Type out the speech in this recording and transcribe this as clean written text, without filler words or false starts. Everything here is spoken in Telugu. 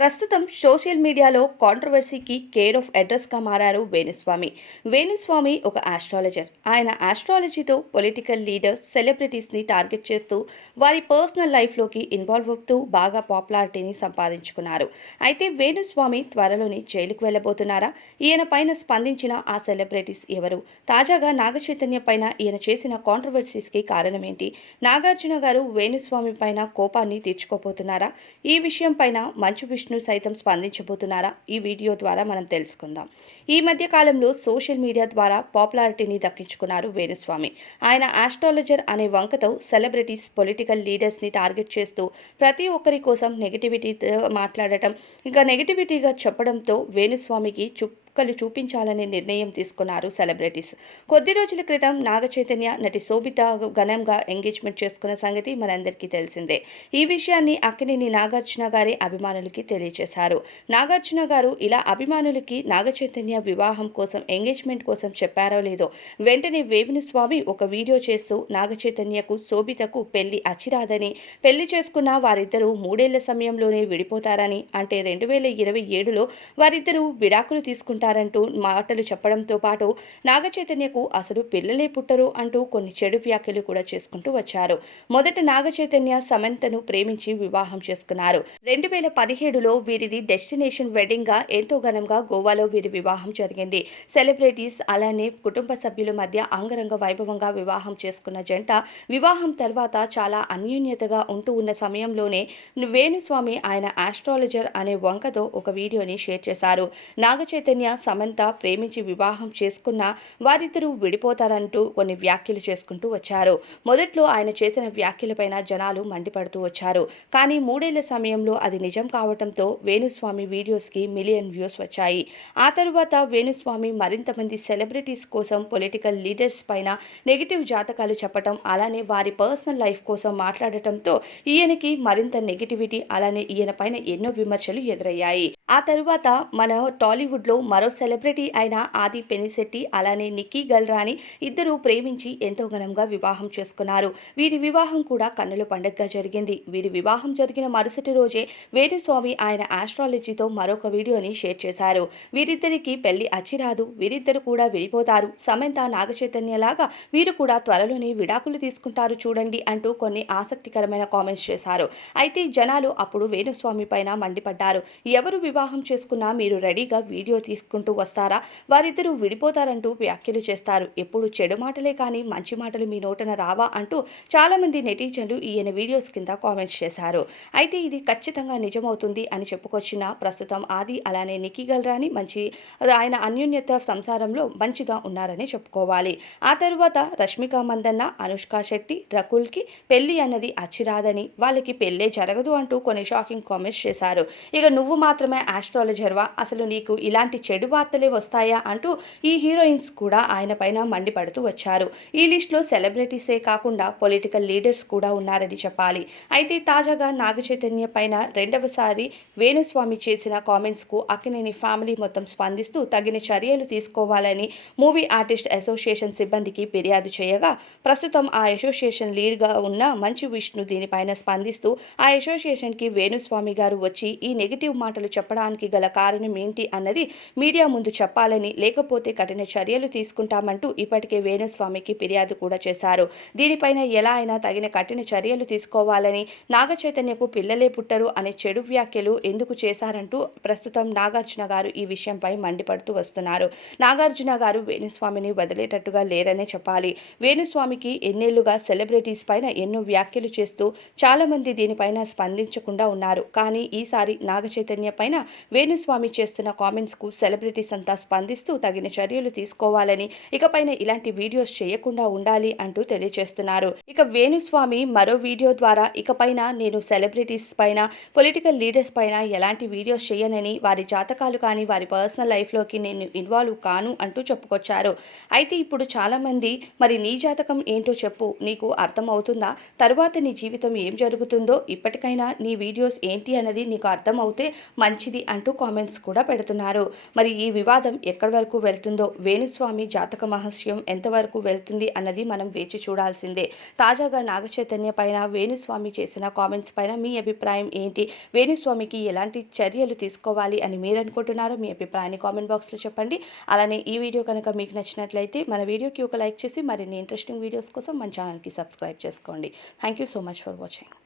ప్రస్తుతం సోషల్ మీడియాలో కాంట్రవర్సీకి కేర్ ఆఫ్ అడ్రస్గా మారారు వేణుస్వామి. వేణుస్వామి ఒక ఆస్ట్రాలజర్. ఆయన ఆస్ట్రాలజీతో పొలిటికల్ లీడర్, సెలబ్రిటీస్ని టార్గెట్ చేస్తూ వారి పర్సనల్ లైఫ్లోకి ఇన్వాల్వ్ అవుతూ బాగా పాపులారిటీని సంపాదించుకున్నారు. అయితే వేణుస్వామి త్వరలోనే జైలుకు వెళ్ళబోతున్నారా? ఈయన పైన స్పందించిన ఆ సెలబ్రిటీస్ ఎవరు? తాజాగా నాగచైతన్య పైన ఈయన చేసిన కాంట్రవర్సీస్కి కారణమేంటి? నాగార్జున గారు వేణుస్వామి పైన కోపాన్ని తీర్చుకోబోతున్నారా? ఈ విషయం పైన మంచు విష్ణు సైతం స్పందించబోతున్నారా? ఈ వీడియో ద్వారా మనం తెలుసుకుందాం. ఈ మధ్య కాలంలో సోషల్ మీడియా ద్వారా పాపులారిటీని దక్కించుకున్నారు వేణుస్వామి. ఆయన ఆస్ట్రాలజర్ అనే వంకతో సెలబ్రిటీస్, పొలిటికల్ లీడర్స్ని టార్గెట్ చేస్తూ ప్రతి ఒక్కరి కోసం నెగిటివిటీతో మాట్లాడటం, ఇంకా నెగిటివిటీగా చెప్పడంతో వేణుస్వామికి చుక్కలు చూపించాలనే నిర్ణయం తీసుకున్నారు సెలబ్రిటీస్. కొద్ది రోజుల క్రితం నాగచైతన్య, నటి శోభిత ఘనంగా ఎంగేజ్మెంట్ చేసుకున్న సంగతి మనందరికీ తెలిసిందే. ఈ విషయాన్ని అక్కినేని నాగార్జున గారి అభిమానులకి తెలియజేశారు. నాగార్జున గారు ఇలా అభిమానులకి నాగచైతన్య వివాహం కోసం, ఎంగేజ్మెంట్ కోసం చెప్పారో లేదో వెంటనే వేణుస్వామి ఒక వీడియో చేస్తూ నాగచైతన్యకు, శోభితకు పెళ్లి అచిరాదని, పెళ్లి చేసుకున్న వారిద్దరూ 3 ఏళ్ల సమయంలోనే విడిపోతారని, అంటే 2027లో వారిద్దరూ విడాకులు తీసుకుంటారంటూ మాటలు చెప్పడంతో పాటు నాగచైతన్యకు అసలు పిల్లలే పుట్టరు అంటూ కొన్ని చెడు వ్యాఖ్యలు కూడా చేసుకుంటూ వచ్చారు. మొదట నాగచైతన్య సమంతను ప్రేమించి వివాహం చేసుకున్నారు. 2017లో వీరిది డెస్టినేషన్ వెడ్డింగ్ గా ఎంతో ఘనంగా గోవాలో వీరి వివాహం జరిగింది. సెలబ్రిటీస్ అలానే కుటుంబ సభ్యుల మధ్య అంగరంగ వైభవంగా వివాహం చేసుకున్న జంట వివాహం తర్వాత చాలా అన్యోన్యతగా ఉంటూ ఉన్న సమయంలోనే వేణుస్వామి ఆయన ఆస్ట్రాలజర్ అనే వంకతో ఒక వీడియోని షేర్ చేశారు. నాగచైతన్య, సమంత ప్రేమించి వివాహం చేసుకున్న వారిద్దరూ విడిపోతారంటూ కొన్ని వ్యాఖ్యలు చేసుకుంటూ వచ్చారు. మొదట్లో ఆయన చేసిన వ్యాఖ్యలపైన జనాలు మండిపడుతూ వచ్చారు. కానీ 3 ఏళ్ల సమయంలో అది నిజం కావడంతో వేణుస్వామి వీడియోస్కి మిలియన్ వ్యూస్ వచ్చాయి. ఆ తరువాత వేణుస్వామి మరింత మంది సెలబ్రిటీస్ కోసం, పొలిటికల్ లీడర్స్ పైన నెగిటివ్ జాతకాలు చెప్పటం, అలానే వారి పర్సనల్ లైఫ్ కోసం మాట్లాడటంతో ఈయనకి మరింత నెగిటివిటీ, అలానే ఈయన పైన ఎన్నో విమర్శలు ఎదురయ్యాయి. ఆ తరువాత మన టాలీవుడ్లో మరో సెలబ్రిటీ అయిన ఆది పెనిశెట్టి, అలానే నిక్కీ గల్రాని ఇద్దరూ ప్రేమించి ఎంతో ఘనంగా వివాహం చేసుకున్నారు. వీరి వివాహం కూడా కన్నుల పండుగగా జరిగింది. వీరి వివాహం జరిగిన మరుసటి రోజే వేణుస్వామి ఆయన ఆస్ట్రాలజీతో మరొక వీడియోని షేర్ చేశారు. వీరిద్దరికీ పెళ్లి అచిరాదు, వీరిద్దరు కూడా విడిపోతారు, సమంత నాగచైతన్యలాగా వీరు కూడా త్వరలోనే విడాకులు తీసుకుంటారు చూడండి అంటూ కొన్ని ఆసక్తికరమైన కామెంట్స్ చేశారు. అయితే జనాలు అప్పుడు వేణుస్వామి పైన మండిపడ్డారు. ఎవరు వివాహం చేసుకున్నా మీరు రెడీగా వీడియో తీసుకుంటూ వస్తారా? వారిద్దరూ విడిపోతారంటూ వ్యాఖ్యలు చేస్తారు. ఎప్పుడు చెడు మాటలే కానీ మంచి మాటలు మీ నోటన రావా అంటూ చాలామంది నెటిజన్లు ఈయన వీడియోస్ కింద కామెంట్స్ చేశారు. అయితే ఇది ఖచ్చితంగా నిజమవుతుంది అని చెప్పుకొచ్చిన ప్రస్తుతం ఆది అలానే నిక్కీ గల్రాని ఆయన అన్యోన్యత సంసారంలో మంచిగా ఉన్నారని చెప్పుకోవాలి. ఆ తరువాత రష్మిక మందన్న, అనుష్క శెట్టి, రకుల్కి పెళ్లి అన్నది అచ్చిరాదని, వాళ్ళకి పెళ్లే జరగదు అంటూ కొన్ని షాకింగ్ కామెంట్స్ చేశారు. ఇక నువ్వు మాత్రమే ఆస్ట్రాలజర్వా, అసలు నీకు ఇలాంటి చెడు వార్తలే వస్తాయా అంటూ ఈ హీరోయిన్స్ కూడా ఆయన పైన మండిపడుతూ వచ్చారు. ఈ లిస్టులో సెలబ్రిటీసే కాకుండా పొలిటికల్ లీడర్స్ కూడా ఉన్నారని చెప్పాలి. అయితే తాజాగా నాగచైతన్య పైన రెండవసారి వేణుస్వామి చేసిన కామెంట్స్కు అక్కినేని ఫ్యామిలీ మొత్తం స్పందిస్తూ తగిన చర్యలు తీసుకోవాలని మూవీ ఆర్టిస్ట్ అసోసియేషన్ సిబ్బందికి ఫిర్యాదు చేయగా, ప్రస్తుతం ఆ అసోసియేషన్ లీడ్గా ఉన్న మంచు విష్ణు దీనిపైన స్పందిస్తూ ఆ అసోసియేషన్కి వేణుస్వామి గారు వచ్చి ఈ నెగిటివ్ మాటలు చెప్పడానికి గల కారణం ఏంటి అన్నది మీడియా ముందు చెప్పాలని, లేకపోతే కఠిన చర్యలు తీసుకుంటామంటూ ఇప్పటికే వేణుస్వామికి ఫిర్యాదు కూడా చేశారు. దీనిపైన ఎలా అయినా తగిన కఠిన చర్యలు తీసుకోవాలని, నాగచైతన్యకు పిల్లలే పుట్టరు అనే చెడు వ్యాఖ్యలు ఎందుకు చేశారంటూ ప్రస్తుతం నాగార్జున గారు ఈ విషయంపై మండిపడుతూ వస్తున్నారు. నాగార్జున గారు వేణుస్వామిని వదిలేటట్టుగా లేరనే చెప్పాలి. వేణుస్వామికి ఎన్నేళ్లుగా సెలబ్రిటీస్ పైన ఎన్నో వ్యాఖ్యలు చేస్తూ చాలామంది దీనిపైన స్పందించకుండా ఉన్నారు. కానీ ఈసారి నాగచైతన్య పైన వేణుస్వామి చేస్తున్న కామెంట్స్కు సెలబ్రిటీస్ అంతా స్పందిస్తూ తగిన చర్యలు తీసుకోవాలని, ఇకపైన ఇలాంటి వీడియోస్ చేయకుండా ఉండాలి అంటూ తెలియజేస్తున్నారు. ఇక వేణుస్వామి మరో వీడియో ద్వారా ఇకపైన నేను సెలబ్రిటీస్ పైన, పొలిటికల్ లీడర్స్ పైన ఎలాంటి వీడియోస్ చేయనని, వారి జాతకాలు కానీ వారి పర్సనల్ లైఫ్లోకి నేను ఇన్వాల్వ్ కాను అంటూ చెప్పుకొచ్చారు. అయితే ఇప్పుడు చాలామంది మరి నీ జాతకం ఏంటో చెప్పు, నీకు అర్థమవుతుందా, తరువాత నీ జీవితం ఏం జరుగుతుందో ఇప్పటికైనా నీ వీడియోస్ ఏంటి అన్నది నీకు అర్థమవుతే మంచిది అంటూ కామెంట్స్ కూడా పెడుతున్నారు. మరి మరి ఈ వివాదం ఎక్కడి వరకు వెళ్తుందో, వేణుస్వామి జాతక మహత్యం ఎంతవరకు వెళ్తుంది అన్నది మనం వేచి చూడాల్సిందే. తాజాగా నాగ చైతన్య పైన వేణుస్వామి చేసిన కామెంట్స్ పైన మీ అభిప్రాయం ఏంటి? వేణుస్వామికి ఎలాంటి చర్యలు తీసుకోవాలి అని మీరు అనుకుంటున్నారో మీ అభిప్రాయాన్ని కామెంట్ బాక్స్లో చెప్పండి. అలానే ఈ వీడియో కనుక మీకు నచ్చినట్లయితే మన వీడియోకి ఒక లైక్ చేసి మరిన్ని ఇంట్రెస్టింగ్ వీడియోస్ కోసం మన ఛానల్కి సబ్స్క్రైబ్ చేసుకోండి. Thank you so much for watching.